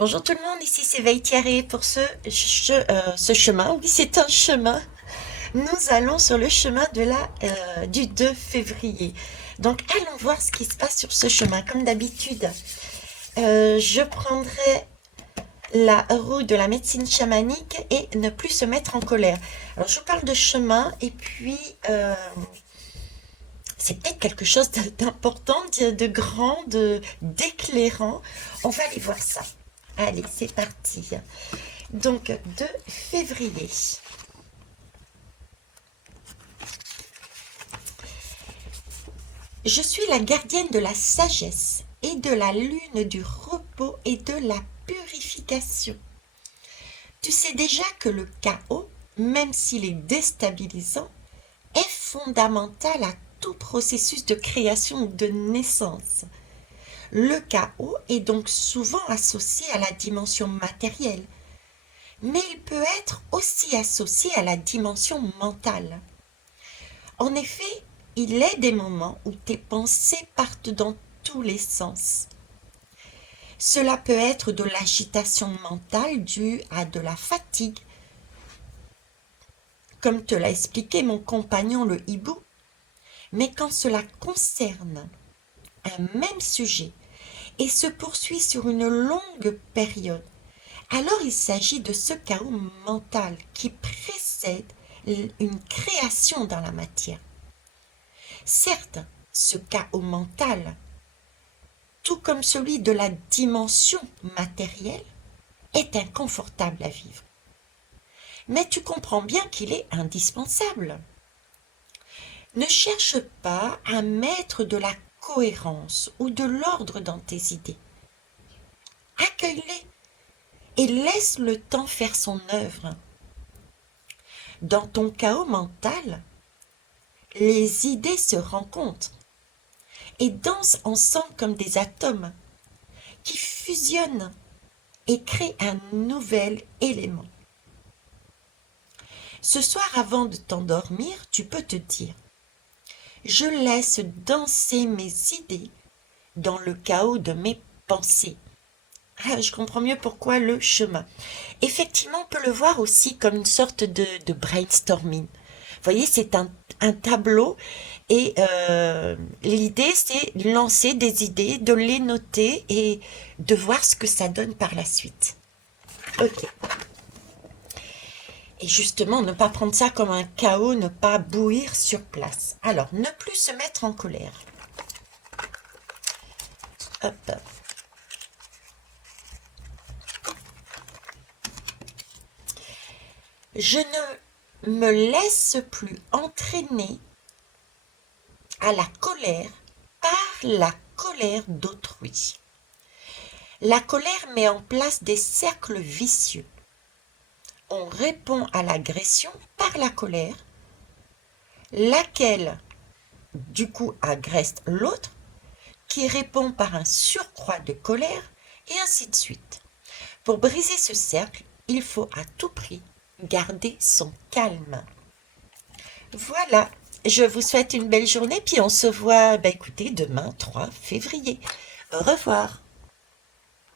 Bonjour tout le monde, ici c'est Veitiaré pour ce chemin. Oui, c'est un chemin. Nous allons sur le chemin du 2 février. Donc allons voir ce qui se passe sur ce chemin. Comme d'habitude, je prendrai la roue de la médecine chamanique et ne plus se mettre en colère. Alors je vous parle de chemin et puis c'est peut-être quelque chose d'important, de grand, d'éclairant. On va aller voir ça. Allez, c'est parti. Donc, 2 février. Je suis la gardienne de la sagesse et de la lune du repos et de la purification. Tu sais déjà que le chaos, même s'il est déstabilisant, est fondamental à tout processus de création ou de naissance. Le chaos est donc souvent associé à la dimension matérielle, mais il peut être aussi associé à la dimension mentale. En effet, il est des moments où tes pensées partent dans tous les sens. Cela peut être de l'agitation mentale due à de la fatigue, comme te l'a expliqué mon compagnon le hibou, mais quand cela concerne un même sujet et se poursuit sur une longue période, alors il s'agit de ce chaos mental qui précède une création dans la matière. Certes, ce chaos mental, tout comme celui de la dimension matérielle, est inconfortable à vivre. Mais tu comprends bien qu'il est indispensable. Ne cherche pas à mettre de la cohérence ou de l'ordre dans tes idées. Accueille-les et laisse le temps faire son œuvre. Dans ton chaos mental, les idées se rencontrent et dansent ensemble comme des atomes qui fusionnent et créent un nouvel élément. Ce soir, avant de t'endormir, tu peux te dire: je laisse danser mes idées dans le chaos de mes pensées. Ah, je comprends mieux pourquoi le chemin. Effectivement, on peut le voir aussi comme une sorte de brainstorming. Vous voyez, c'est un tableau et l'idée, c'est de lancer des idées, de les noter et de voir ce que ça donne par la suite. Ok. Et justement, ne pas prendre ça comme un chaos, ne pas bouillir sur place. Alors, ne plus se mettre en colère. Hop. Je ne me laisse plus entraîner à la colère par la colère d'autrui. La colère met en place des cercles vicieux. On répond à l'agression par la colère, laquelle du coup agresse l'autre, qui répond par un surcroît de colère, et ainsi de suite. Pour briser ce cercle, il faut à tout prix garder son calme. Voilà, je vous souhaite une belle journée, puis on se voit, écoutez, demain 3 février. Au revoir.